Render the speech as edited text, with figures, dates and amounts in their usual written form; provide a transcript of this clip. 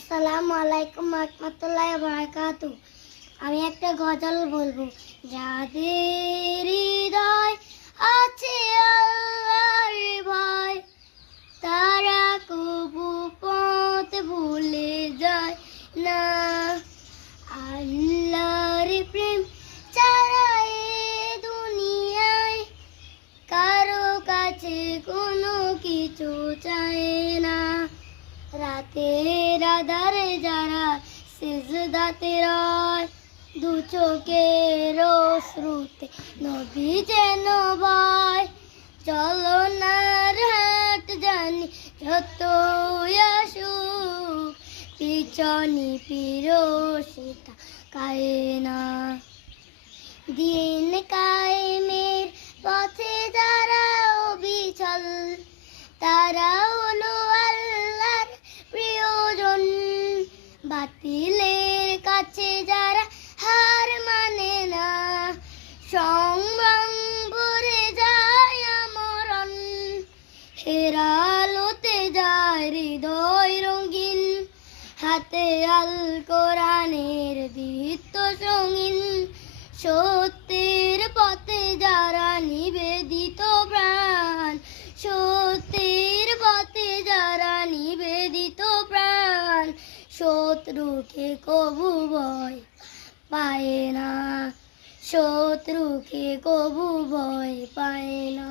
আসসালামু আলাইকুম রাহমাতুল্লাহি ওয়া বারাকাতুহু। আমি একটা গজল বলবো। যাদের হৃদয় আছে আল্লাহর ভয়, তারা কবু পথ ভুলে যায় না। আল্লাহর প্রেম ছাড়া এ দুনিয়ায় কারো কাছে কোনো কিছু চায় না। রাতের আধারে যারা সিজদাতে রয়, দু চোখের অশ্রুতে নবী যেন বয়। চলো নার হাট জানি যত আসুক, পিছনে ফিরো সেটা কায়ে না। দিন কায়েমের পথে যারা অবিচল, তারা হলো আল্লাহর প্রিয়জন। বাতিলের কাছে যারা হার মানে না, সংগ্রাম ভরে যায় আমরণ। হেরালোতে যায় হৃদয় রঙিন, হাতে আল কোরআনের দীপ্ত সঙ্গীন। সত্যের পথে যারা নিবেদিত প্রাণ, সত্যের পথে যারা নিবেদিত প্রাণ, শত্রুকে কবু ভয় পায় না, শত্রুকে কবু ভয় পায় না।